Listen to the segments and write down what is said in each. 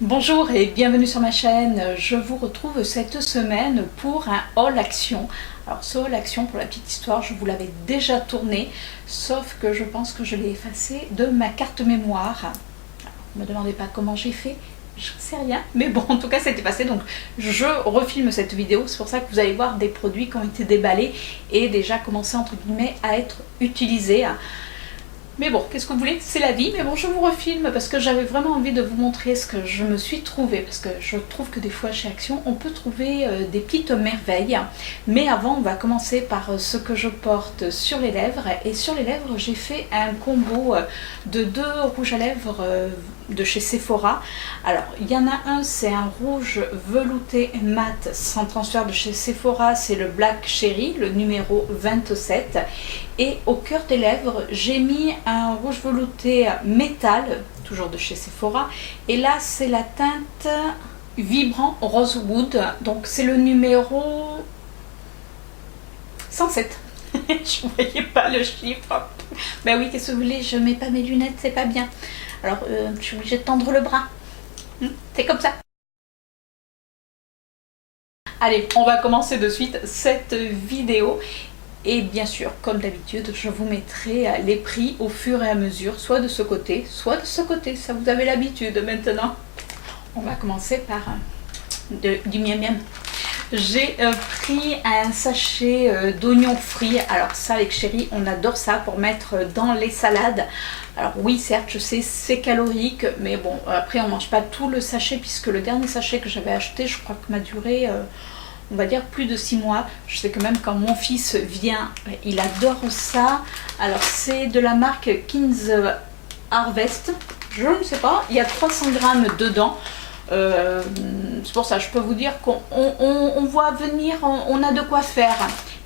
Bonjour et bienvenue sur ma chaîne. Je vous retrouve cette semaine pour un haul action. Alors ce haul action, pour la petite histoire, je vous l'avais déjà tourné, sauf que je pense que je l'ai effacé de ma carte mémoire. Alors, ne me demandez pas comment j'ai fait, je ne sais rien, mais bon, en tout cas c'était passé, donc je refilme cette vidéo. C'est pour ça que vous allez voir des produits qui ont été déballés et déjà commencé entre guillemets à être utilisés. Mais bon, qu'est-ce que vous voulez, c'est la vie. Mais bon, je vous refilme parce que j'avais vraiment envie de vous montrer ce que je me suis trouvé. Parce que je trouve que des fois chez Action, on peut trouver des petites merveilles. Mais avant, on va commencer par ce que je porte sur les lèvres. Et sur les lèvres, j'ai fait un combo de deux rouges à lèvres de chez Sephora. Alors, il y en a un, c'est un rouge velouté mat sans transfert de chez Sephora. C'est le Black Cherry, le numéro 27. Et au cœur des lèvres, j'ai mis un rouge velouté métal, toujours de chez Sephora. Et là, c'est la teinte Vibrant Rosewood. Donc, c'est le numéro 107. Je ne voyais pas le chiffre. Ben oui, qu'est-ce que vous voulez, je mets pas mes lunettes, c'est pas bien. Alors, je suis obligée de tendre le bras. C'est comme ça. Allez, on va commencer de suite cette vidéo. Et bien sûr, comme d'habitude, je vous mettrai les prix au fur et à mesure, soit de ce côté, soit de ce côté. Ça, vous avez l'habitude maintenant. On va commencer par du miam miam. J'ai pris un sachet d'oignons frits. Alors ça, avec chéri, on adore ça pour mettre dans les salades. Alors oui, certes, je sais, c'est calorique, mais bon, après, on mange pas tout le sachet, puisque le dernier sachet que j'avais acheté, je crois que m'a duré... on va dire plus de 6 mois. Je sais que même quand mon fils vient, il adore ça. Alors c'est de la marque King's Harvest. Je ne sais pas, il y a 300 grammes dedans. C'est pour ça, je peux vous dire qu'on voit venir, on a de quoi faire.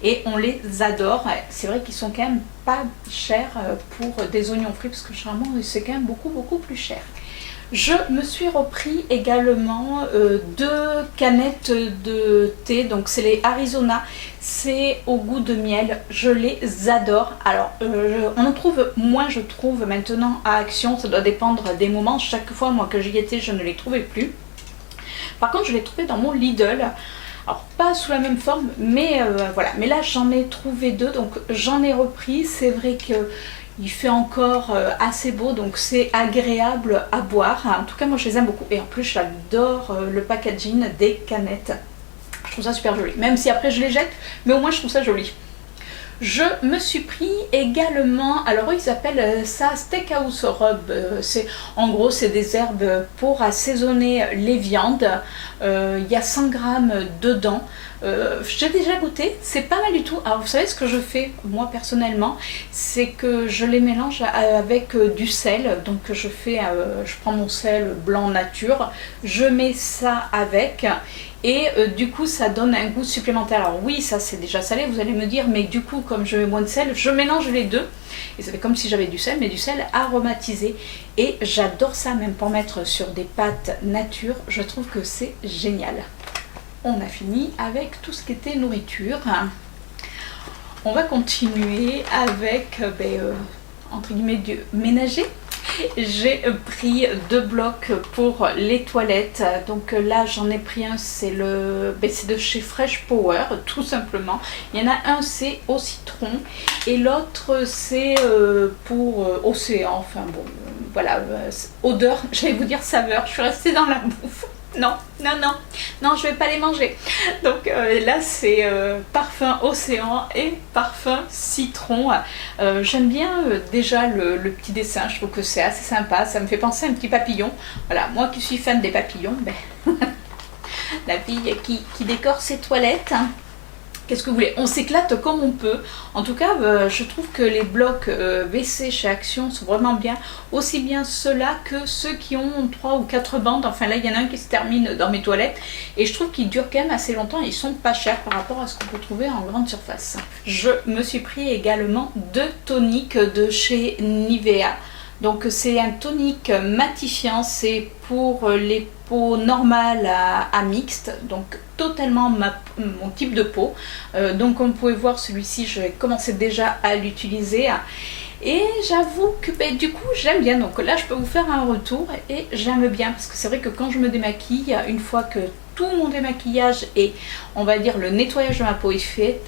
Et on les adore. C'est vrai qu'ils sont quand même pas chers pour des oignons frits, parce que généralement c'est quand même beaucoup plus cher. Je me suis repris également deux canettes de thé, donc c'est les Arizona, c'est au goût de miel, je les adore. Alors on en trouve moins, je trouve, maintenant à Action, ça doit dépendre des moments. Chaque fois moi que j'y étais, je ne les trouvais plus. Par contre, je les trouvais dans mon Lidl. Alors pas sous la même forme, mais voilà. Mais là j'en ai trouvé deux, donc j'en ai repris. C'est vrai que il fait encore assez beau, donc c'est agréable à boire. En tout cas, moi je les aime beaucoup. Et en plus, j'adore le packaging des canettes. Je trouve ça super joli. Même si après je les jette, mais au moins je trouve ça joli. Je me suis pris également, alors eux, ils appellent ça steakhouse rub, en gros c'est des herbes pour assaisonner les viandes, il y a 100 grammes dedans. J'ai déjà goûté, c'est pas mal du tout. Alors vous savez ce que je fais moi personnellement, c'est que je les mélange avec du sel. Donc je prends mon sel blanc nature, je mets ça avec. Et du coup ça donne un goût supplémentaire. Alors oui, ça c'est déjà salé, vous allez me dire, mais du coup comme je mets moins de sel, je mélange les deux. Et ça fait comme si j'avais du sel, mais du sel aromatisé. Et j'adore ça, même pour mettre sur des pâtes nature, je trouve que c'est génial. On a fini avec tout ce qui était nourriture. On va continuer avec, entre guillemets, du ménager. J'ai pris deux blocs pour les toilettes. Donc là j'en ai pris un, c'est de chez Fresh Power, tout simplement. Il y en a un, c'est au citron, et l'autre c'est pour océan. Enfin bon, voilà, odeur, j'allais vous dire saveur, je suis restée dans la bouffe. Non, je vais pas les manger. Donc là c'est parfum océan et parfum citron. J'aime bien déjà le petit dessin, je trouve que c'est assez sympa, ça me fait penser à un petit papillon. Voilà, moi qui suis fan des papillons, la fille qui décore ses toilettes. Qu'est-ce que vous voulez? On s'éclate comme on peut. En tout cas, je trouve que les blocs WC chez Action sont vraiment bien. Aussi bien ceux-là que ceux qui ont 3 ou 4 bandes. Enfin là, il y en a un qui se termine dans mes toilettes. Et je trouve qu'ils durent quand même assez longtemps. Ils sont pas chers par rapport à ce qu'on peut trouver en grande surface. Je me suis pris également deux toniques de chez Nivea. Donc c'est un tonique matifiant, c'est pour les peaux normales à mixte, donc totalement mon type de peau. Donc comme vous pouvez voir, celui-ci, je vais commencer déjà à l'utiliser. Et j'avoue que du coup j'aime bien, donc là je peux vous faire un retour et j'aime bien parce que c'est vrai que quand je me démaquille, une fois que tout mon démaquillage et on va dire le nettoyage de ma peau est fait,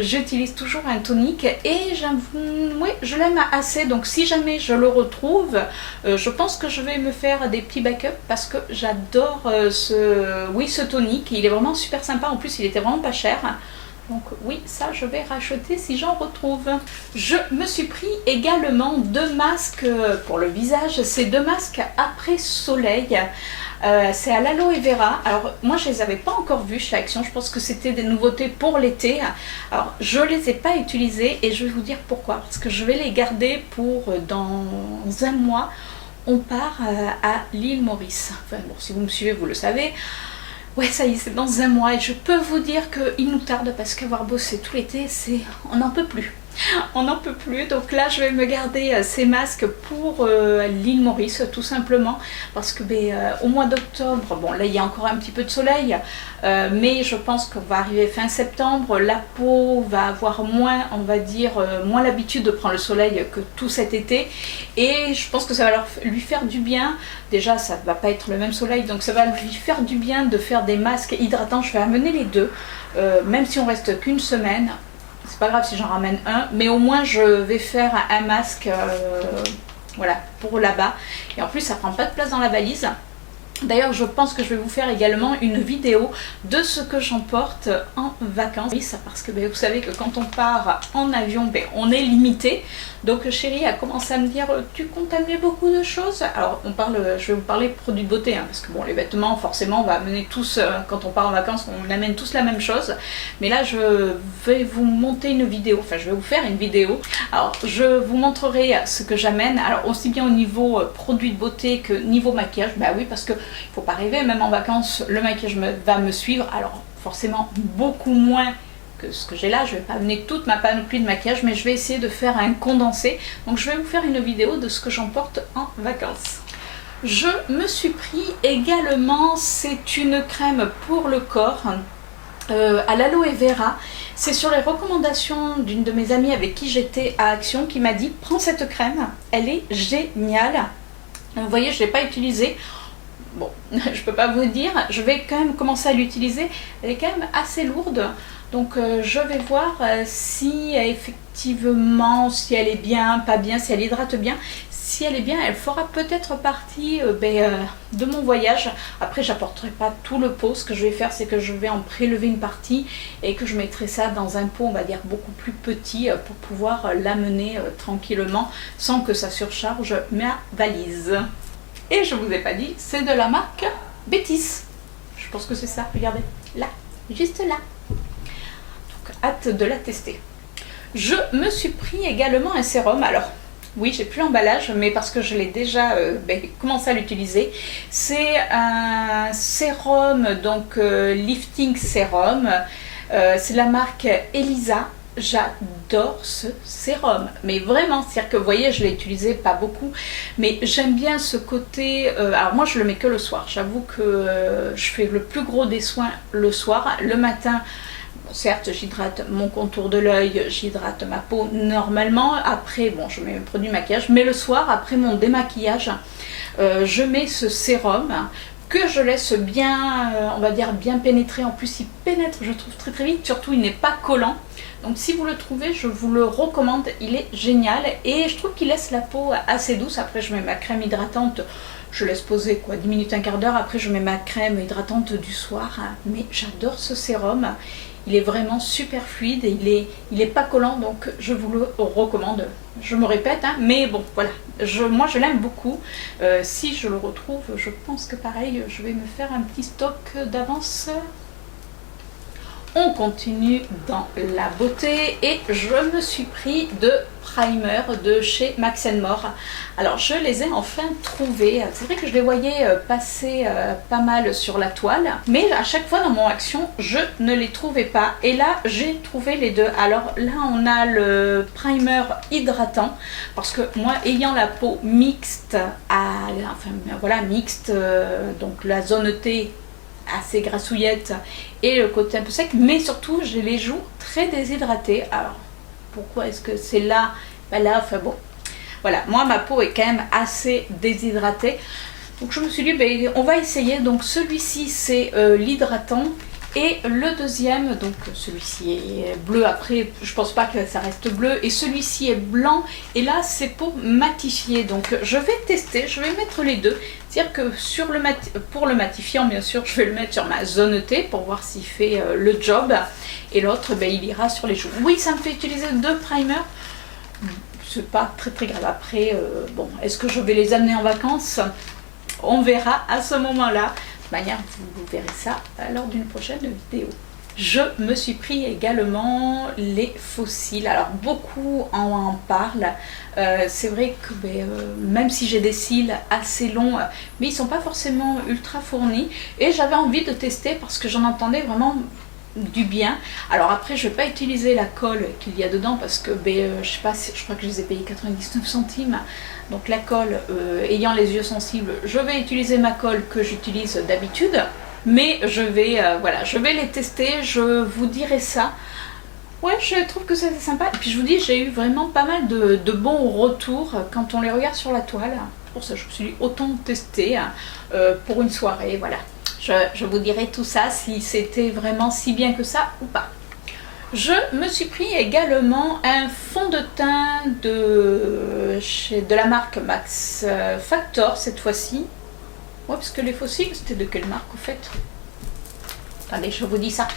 j'utilise toujours un tonique et j'avoue, oui, je l'aime assez, donc si jamais je le retrouve, je pense que je vais me faire des petits backups parce que j'adore ce tonique, il est vraiment super sympa, en plus il était vraiment pas cher. Donc oui, ça je vais racheter si j'en retrouve. Je me suis pris également 2 masques pour le visage. C'est 2 masques après soleil. C'est à l'aloe vera. Alors moi je les avais pas encore vus chez Action. Je pense que c'était des nouveautés pour l'été. Alors je les ai pas utilisés et je vais vous dire pourquoi. Parce que je vais les garder pour dans un mois. On part à l'île Maurice. Enfin bon, si vous me suivez, vous le savez. Ouais, ça y est, c'est dans un mois et je peux vous dire qu'il nous tarde parce qu'avoir bossé tout l'été, on n'en peut plus. On n'en peut plus, donc là je vais me garder ces masques pour l'île Maurice tout simplement parce que au mois d'octobre, bon là il y a encore un petit peu de soleil, mais je pense qu'on va arriver fin septembre, la peau va avoir moins, on va dire, moins l'habitude de prendre le soleil que tout cet été et je pense que ça va lui faire du bien. Déjà ça va pas être le même soleil, donc ça va lui faire du bien de faire des masques hydratants. Je vais amener les deux, même si on reste qu'une semaine. C'est pas grave si j'en ramène un, mais au moins je vais faire un masque voilà, pour là-bas. Et en plus ça prend pas de place dans la valise. D'ailleurs je pense que je vais vous faire également une vidéo de ce que j'emporte en vacances. Oui, ça parce que vous savez que quand on part en avion, on est limité. Donc chérie a commencé à me dire tu comptes amener beaucoup de choses. Alors je vais vous parler produits de beauté, hein, parce que bon les vêtements forcément on va amener tous, quand on part en vacances on amène tous la même chose. Mais là je vais vous monter une vidéo, enfin je vais vous faire une vidéo. Alors je vous montrerai ce que j'amène, alors aussi bien au niveau produits de beauté que niveau maquillage. Bah oui, parce que il faut pas rêver, même en vacances le maquillage va me suivre. Alors forcément beaucoup moins que ce que j'ai là, je vais pas amener toute ma panoplie de maquillage, mais je vais essayer de faire un condensé. Donc je vais vous faire une vidéo de ce que j'emporte en vacances. Je me suis pris également, c'est une crème pour le corps à l'aloe vera. C'est sur les recommandations d'une de mes amies avec qui j'étais à Action qui m'a dit prends cette crème, elle est géniale. Vous voyez, je ne l'ai pas utilisée. Bon, je peux pas vous dire, je vais quand même commencer à l'utiliser, elle est quand même assez lourde, donc je vais voir si effectivement, si elle est bien, pas bien, si elle hydrate bien. Si elle est bien, elle fera peut-être partie de mon voyage. Après, j'apporterai pas tout le pot. Ce que je vais faire, c'est que je vais en prélever une partie et que je mettrai ça dans un pot, on va dire, beaucoup plus petit pour pouvoir l'amener tranquillement sans que ça surcharge ma valise. Et je vous ai pas dit, c'est de la marque Bétis. Je pense que c'est ça, regardez, là, juste là. Donc, hâte de la tester. Je me suis pris également un sérum. Alors, oui, j'ai plus l'emballage, mais parce que je l'ai déjà commencé à l'utiliser. C'est un sérum, donc lifting sérum. C'est la marque Elisa. J'adore ce sérum, mais vraiment, c'est-à-dire que vous voyez, je l'ai utilisé pas beaucoup, mais j'aime bien ce côté. Alors moi je le mets que le soir, j'avoue que je fais le plus gros des soins le soir. Le matin, bon, certes j'hydrate mon contour de l'œil, j'hydrate ma peau normalement, après bon je mets mes produits de maquillage, mais le soir après mon démaquillage, je mets ce sérum que je laisse bien, on va dire bien pénétrer. En plus il pénètre, je trouve, très très vite, surtout il n'est pas collant. Donc si vous le trouvez, je vous le recommande, il est génial et je trouve qu'il laisse la peau assez douce. Après je mets ma crème hydratante, je laisse poser quoi, 10 minutes, un quart d'heure, après je mets ma crème hydratante du soir. Mais j'adore ce sérum, il est vraiment super fluide et il est pas collant, donc je vous le recommande. Je me répète, hein, mais bon voilà, moi je l'aime beaucoup. Si je le retrouve, je pense que pareil, je vais me faire un petit stock d'avance. On continue dans la beauté et je me suis pris de primer de chez Max More. Alors je les ai enfin trouvés. C'est vrai que je les voyais passer pas mal sur la toile, mais à chaque fois dans mon action je ne les trouvais pas et là j'ai trouvé les deux. Alors là on a le primer hydratant parce que moi ayant la peau mixte, enfin voilà mixte, donc la zone T assez grassouillette et le côté un peu sec, mais surtout j'ai les joues très déshydratées. Alors pourquoi est-ce que c'est là Ben là, enfin bon, voilà, moi ma peau est quand même assez déshydratée. Donc je me suis dit, ben, on va essayer. Donc celui-ci c'est l'hydratant. Et le deuxième, donc celui-ci est bleu, après je pense pas que ça reste bleu, et celui-ci est blanc, et là c'est pour matifier. Donc je vais tester, je vais mettre les deux, c'est-à-dire que sur pour le matifiant bien sûr, je vais le mettre sur ma zone T pour voir s'il fait le job, et l'autre ben, il ira sur les joues. Oui, ça me fait utiliser deux primers, c'est pas très très grave. Après, bon, est-ce que je vais les amener en vacances? On verra à ce moment-là. De toute manière, vous verrez ça lors d'une prochaine vidéo. Je me suis pris également les fossiles. Alors beaucoup en parlent. C'est vrai que même si j'ai des cils assez longs, mais ils ne sont pas forcément ultra fournis. Et j'avais envie de tester parce que j'en entendais vraiment du bien. Alors après, je ne vais pas utiliser la colle qu'il y a dedans parce que je sais pas, je crois que je les ai payés 99 centimes. Donc la colle, ayant les yeux sensibles, je vais utiliser ma colle que j'utilise d'habitude. Mais je vais, voilà, je vais les tester, je vous dirai ça. Ouais, je trouve que c'est sympa. Et puis je vous dis, j'ai eu vraiment pas mal de bons retours quand on les regarde sur la toile. Pour ça, je me suis dit, autant tester pour une soirée, voilà. Je vous dirai tout ça, si c'était vraiment si bien que ça ou pas. Je me suis pris également un fond de teint de la marque Max Factor cette fois-ci. Ouais, parce que les fossiles, c'était de quelle marque au fait? Attendez, je vous dis ça.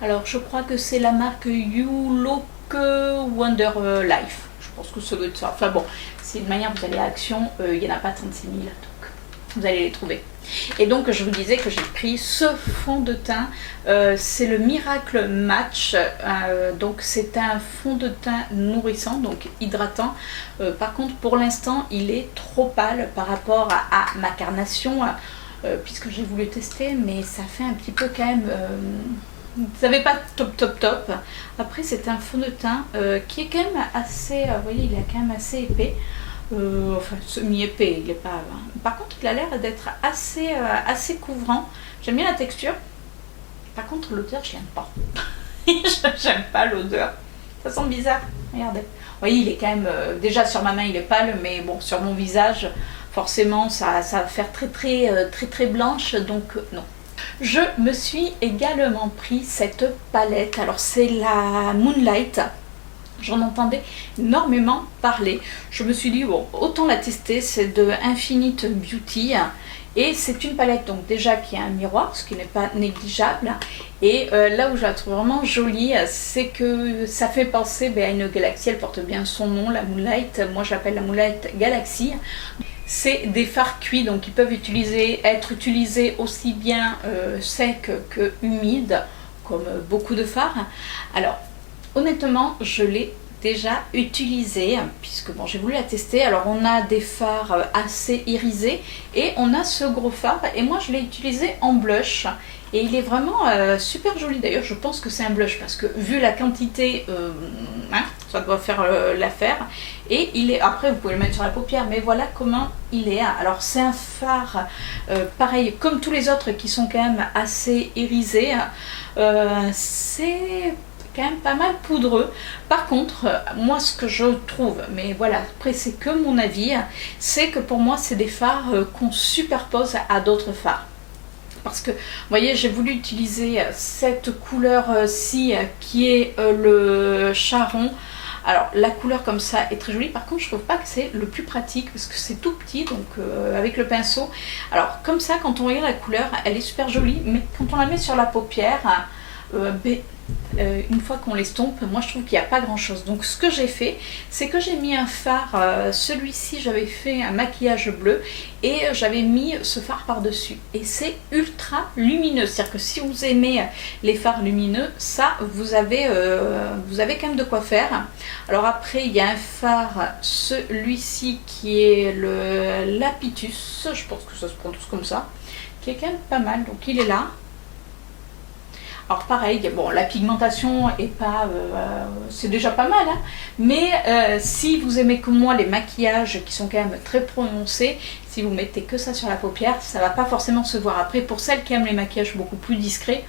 Alors, je crois que c'est la marque You Look Wonder Life. Je pense que ça doit être ça. Enfin bon, c'est une manière, vous allez à Action, il n'y en a pas 36 000, donc vous allez les trouver. Et donc, je vous disais que j'ai pris ce fond de teint. C'est le Miracle Match. Donc, c'est un fond de teint nourrissant, donc hydratant. Par contre, pour l'instant, il est trop pâle par rapport à ma carnation, puisque j'ai voulu tester, mais ça fait un petit peu quand même... vous savez, pas top. Après, c'est un fond de teint qui est quand même assez... vous voyez, il est quand même assez épais. Enfin, semi-épais, il est pas... Par contre, il a l'air d'être assez couvrant. J'aime bien la texture. Par contre, l'odeur, je l'aime pas. J'aime pas l'odeur. Ça sent bizarre. Regardez. Vous voyez, il est quand même... déjà, sur ma main, il est pâle, mais bon, sur mon visage, forcément, ça va faire très blanche, donc non. Je me suis également pris cette palette. Alors, c'est la Moonlight. J'en entendais énormément parler. Je me suis dit, bon, autant la tester. C'est de Infinite Beauty. Et c'est une palette, donc déjà qui a un miroir, ce qui n'est pas négligeable. Et là où je la trouve vraiment jolie, c'est que ça fait penser à une galaxie. Elle porte bien son nom, la Moonlight. Moi, je l'appelle la Moonlight Galaxy. C'est des fards cuits, donc ils peuvent être utilisés aussi bien secs que humides, comme beaucoup de fards. Alors, honnêtement, je l'ai déjà utilisé, puisque bon, j'ai voulu la tester. Alors, on a des fards assez irisés et on a ce gros fard. Et moi, je l'ai utilisé en blush. Et il est vraiment super joli. D'ailleurs, je pense que c'est un blush parce que vu la quantité, ça doit faire l'affaire. Et il est, après, vous pouvez le mettre sur la paupière, mais voilà comment il est. Alors, c'est un fard pareil, comme tous les autres qui sont quand même assez irisés. C'est quand même pas mal poudreux. Par contre, moi, ce que je trouve, mais voilà, après, c'est que mon avis, c'est que pour moi, c'est des fards qu'on superpose à d'autres fards. Parce que, vous voyez, j'ai voulu utiliser cette couleur-ci qui est le charron. Alors, la couleur comme ça est très jolie. Par contre, je trouve pas que c'est le plus pratique parce que c'est tout petit, donc avec le pinceau. Alors, comme ça, quand on regarde la couleur, elle est super jolie. Mais quand on la met sur la paupière, une fois qu'on l'estompe, moi je trouve qu'il n'y a pas grand chose. Donc ce que j'ai fait, c'est que j'ai mis un fard, celui-ci j'avais fait un maquillage bleu et j'avais mis ce fard par dessus et c'est ultra lumineux, c'est à dire que si vous aimez les fards lumineux, ça vous avez quand même de quoi faire. Alors après il y a un fard, celui-ci qui est le Lapitus, je pense que ça se prononce comme ça, qui est quand même pas mal, donc il est là. Alors pareil, bon, la pigmentation est pas, c'est déjà pas mal, hein, mais si vous aimez comme moi les maquillages qui sont quand même très prononcés, si vous mettez que ça sur la paupière, ça va pas forcément se voir. Après, pour celles qui aiment les maquillages beaucoup plus discrets,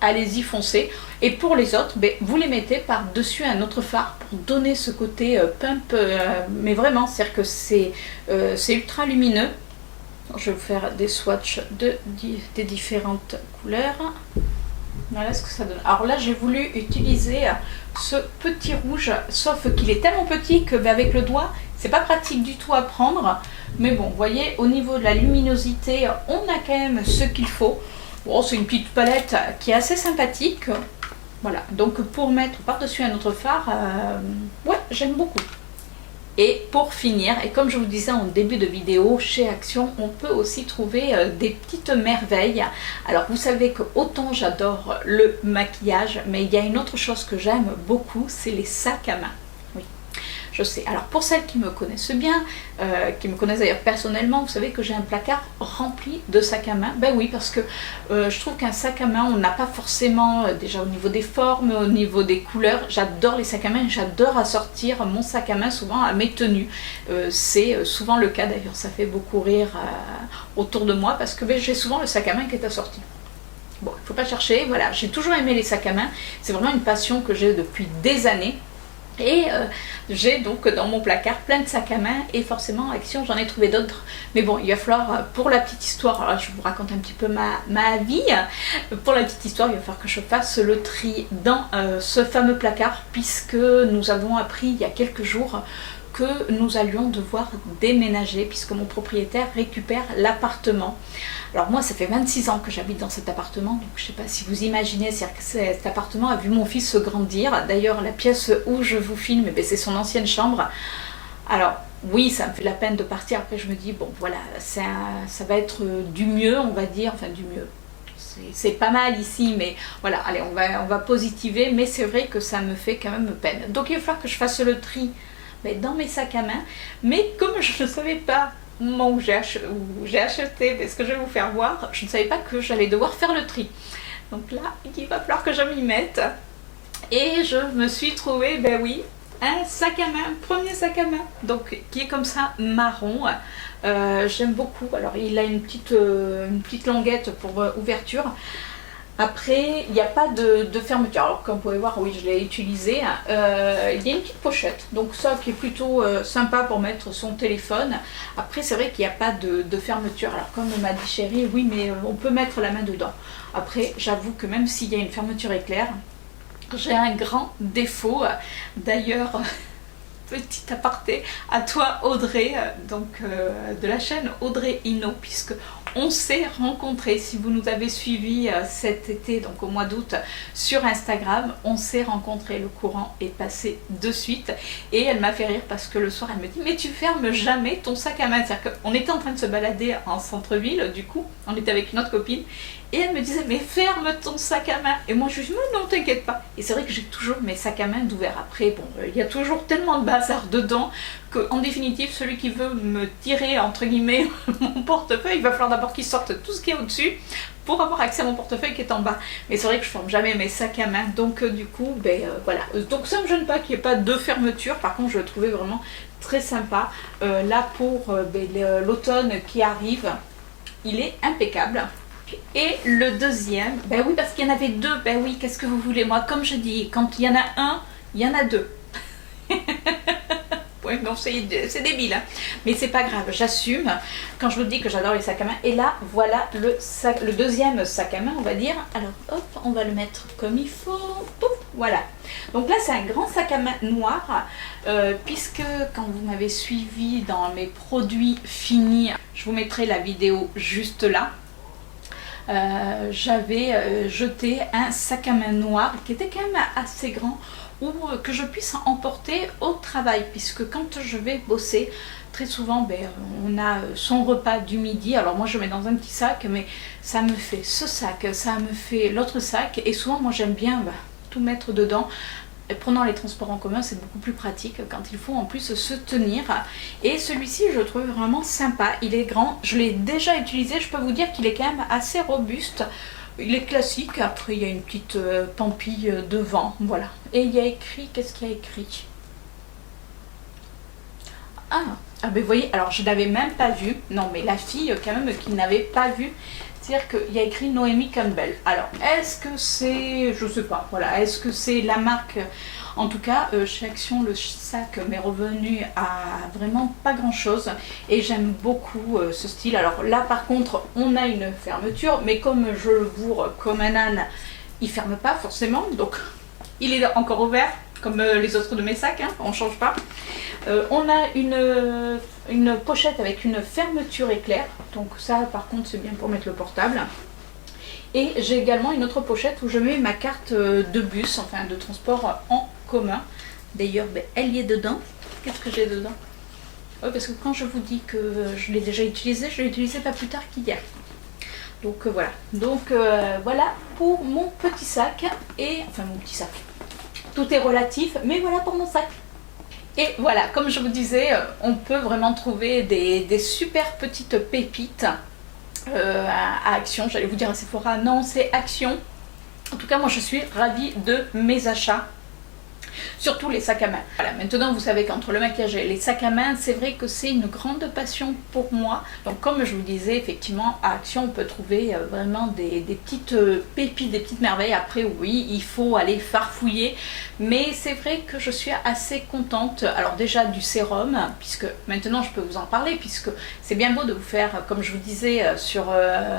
allez-y, foncez. Et pour les autres, ben, vous les mettez par-dessus un autre fard pour donner ce côté pump, mais vraiment, c'est-à-dire que c'est ultra lumineux. Je vais vous faire des swatchs des différentes couleurs. Voilà ce que ça donne. Alors là, j'ai voulu utiliser ce petit rouge, sauf qu'il est tellement petit que avec le doigt, c'est pas pratique du tout à prendre. Mais bon, vous voyez, au niveau de la luminosité, on a quand même ce qu'il faut. Bon, c'est une petite palette qui est assez sympathique. Voilà, donc pour mettre par-dessus un autre fard, ouais, j'aime beaucoup. Et pour finir, et comme je vous disais en début de vidéo, chez Action, on peut aussi trouver des petites merveilles. Alors vous savez que autant j'adore le maquillage, mais il y a une autre chose que j'aime beaucoup, c'est les sacs à main. Oui, je sais. Alors pour celles qui me connaissent bien, qui me connaissent d'ailleurs personnellement, vous savez que j'ai un placard rempli de sacs à main. Ben oui, parce que je trouve qu'un sac à main, on n'a pas forcément, déjà au niveau des formes, au niveau des couleurs, j'adore les sacs à main, j'adore assortir mon sac à main souvent à mes tenues. C'est souvent le cas d'ailleurs, ça fait beaucoup rire autour de moi, parce que ben, j'ai souvent le sac à main qui est assorti. Bon, il ne faut pas chercher, voilà, j'ai toujours aimé les sacs à main, c'est vraiment une passion que j'ai depuis des années. Et j'ai donc dans mon placard plein de sacs à main et forcément Action j'en ai trouvé d'autres. Mais bon, il va falloir, pour la petite histoire, alors je vous raconte un petit peu ma vie. Pour la petite histoire, il va falloir que je fasse le tri dans ce fameux placard, puisque nous avons appris il y a quelques jours que nous allions devoir déménager puisque mon propriétaire récupère l'appartement. Alors moi, ça fait 26 ans que j'habite dans cet appartement, donc je ne sais pas si vous imaginez, c'est-à-dire que cet appartement a vu mon fils se grandir. D'ailleurs, la pièce où je vous filme, eh c'est son ancienne chambre. Alors oui, ça me fait la peine de partir. Après, je me dis, bon voilà, ça va être du mieux, on va dire, enfin du mieux. C'est pas mal ici, mais voilà, allez, on va positiver, mais c'est vrai que ça me fait quand même peine. Donc il va falloir que je fasse le tri dans mes sacs à main, mais comme je ne savais pas au moment où j'ai acheté, ce que je vais vous faire voir, je ne savais pas que j'allais devoir faire le tri. Donc là, il va falloir que je m'y mette. Et je me suis trouvé, ben oui, un sac à main, premier sac à main, donc qui est comme ça, marron. J'aime beaucoup. Alors il a une petite languette pour ouverture. Après, il n'y a pas de fermeture. Alors, comme vous pouvez voir, oui, je l'ai utilisé. Il y a une petite pochette. Donc, ça qui est plutôt sympa pour mettre son téléphone. Après, c'est vrai qu'il n'y a pas de fermeture. Alors, comme m'a dit Chérie, oui, mais on peut mettre la main dedans. Après, j'avoue que même s'il y a une fermeture éclair, j'ai un grand défaut. D'ailleurs, petit aparté à toi Audrey, de la chaîne Audrey Ino, puisque on s'est rencontrés, si vous nous avez suivis cet été, donc au mois d'août, sur Instagram, on s'est rencontrés, le courant est passé de suite, et elle m'a fait rire parce que le soir elle me dit, mais tu fermes jamais ton sac à main, c'est-à-dire qu'on était en train de se balader en centre-ville, du coup, on était avec une autre copine, et elle me disait, mais ferme ton sac à main. Et moi je lui dis, non, t'inquiète pas. Et c'est vrai que j'ai toujours mes sacs à main d'ouvert. Après, bon, il y a toujours tellement de bazar dedans qu'en définitive, celui qui veut me tirer, entre guillemets, mon portefeuille, il va falloir d'abord qu'il sorte tout ce qui est au-dessus pour avoir accès à mon portefeuille qui est en bas. Mais c'est vrai que je ne ferme jamais mes sacs à main. Donc du coup, voilà. Donc ça ne me gêne pas qu'il n'y ait pas de fermeture. Par contre, je le trouvais vraiment très sympa. Là, pour l'automne qui arrive, il est impeccable. Et le deuxième, ben oui, parce qu'il y en avait deux, ben oui, qu'est-ce que vous voulez, moi, comme je dis, quand il y en a un, il y en a deux. Ouais, non, c'est débile, hein. Mais c'est pas grave, j'assume quand je vous dis que j'adore les sacs à main. Et là, voilà le deuxième sac à main, on va dire. Alors, hop, on va le mettre comme il faut. Pouf, voilà. Donc là, c'est un grand sac à main noir, puisque quand vous m'avez suivi dans mes produits finis, je vous mettrai la vidéo juste là. J'avais jeté un sac à main noir qui était quand même assez grand, ou que je puisse emporter au travail, puisque quand je vais bosser, très souvent on a son repas du midi. Alors moi je mets dans un petit sac, mais ça me fait ce sac, ça me fait l'autre sac, et souvent moi j'aime bien tout mettre dedans. Et prenant les transports en commun, c'est beaucoup plus pratique quand il faut en plus se tenir. Et celui-ci, je le trouve vraiment sympa. Il est grand, je l'ai déjà utilisé, je peux vous dire qu'il est quand même assez robuste. Il est classique, après il y a une petite pampille devant, voilà. Et il y a écrit, qu'est-ce qu'il y a écrit? Ah ben vous voyez, alors je l'avais même pas vu. Non mais la fille quand même qui n'avait pas vu, C'est-à-dire qu'il y a écrit Noémie Campbell. Alors, est-ce que c'est, je sais pas, voilà, est-ce que c'est la marque? En tout cas, chez Action, le sac m'est revenu à vraiment pas grand-chose et j'aime beaucoup ce style. Alors là, par contre, on a une fermeture, mais comme je le bourre comme un âne, il ferme pas forcément, donc il est encore ouvert, comme les autres de mes sacs, hein, on change pas. On a une pochette avec une fermeture éclair, donc ça, par contre, c'est bien pour mettre le portable. Et j'ai également une autre pochette où je mets ma carte de bus, enfin de transport en commun. D'ailleurs, ben, elle y est dedans. Qu'est-ce que j'ai dedans? Oui, parce que quand je vous dis que je l'ai déjà utilisé, je l'ai utilisé pas plus tard qu'hier. Donc voilà. Donc voilà pour mon petit sac. Et enfin mon petit sac. Tout est relatif, mais voilà pour mon sac. Et voilà, comme je vous disais, on peut vraiment trouver des super petites pépites à Action. J'allais vous dire à Sephora, non, c'est Action. En tout cas, moi je suis ravie de mes achats. Surtout les sacs à main. Voilà, maintenant vous savez qu'entre le maquillage et les sacs à main, c'est vrai que c'est une grande passion pour moi. Donc comme je vous disais, effectivement, à Action, on peut trouver vraiment des petites pépites, des petites merveilles. Après, oui, il faut aller farfouiller. Mais c'est vrai que je suis assez contente. Alors déjà du sérum, puisque maintenant je peux vous en parler, puisque c'est bien beau de vous faire, comme je vous disais, sur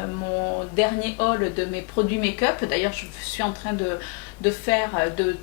mon dernier haul de mes produits make-up. D'ailleurs, je suis en train de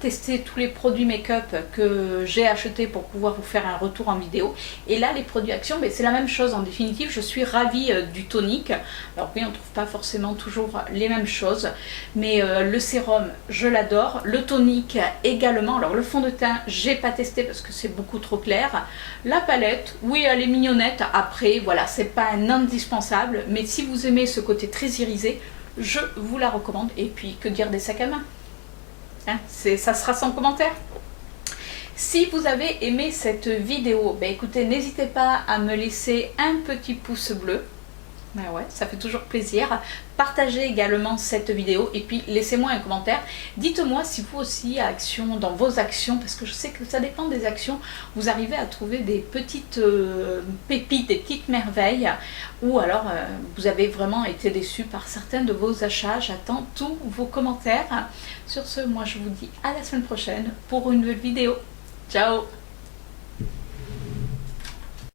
tester tous les produits make-up que j'ai achetés pour pouvoir vous faire un retour en vidéo. Et là, les produits Action, ben, c'est la même chose. En définitive, je suis ravie du tonique. Alors oui, on ne trouve pas forcément toujours les mêmes choses, mais le sérum, je l'adore. Le tonique également. Alors le fond de teint, j'ai pas testé parce que c'est beaucoup trop clair. La palette, oui, elle est mignonnette. Après, voilà, c'est pas un indispensable, mais si vous aimez ce côté très irisé, je vous la recommande. Et puis, que dire des sacs à main? Hein, ça sera sans commentaire. Si vous avez aimé cette vidéo, ben écoutez, n'hésitez pas à me laisser un petit pouce bleu. Ben ouais, ça fait toujours plaisir. Partagez également cette vidéo et puis laissez-moi un commentaire. Dites-moi si vous aussi, à Action, dans vos actions, parce que je sais que ça dépend des actions, vous arrivez à trouver des petites pépites, des petites merveilles, ou alors vous avez vraiment été déçu par certains de vos achats. J'attends tous vos commentaires. Sur ce, moi je vous dis à la semaine prochaine pour une nouvelle vidéo. Ciao!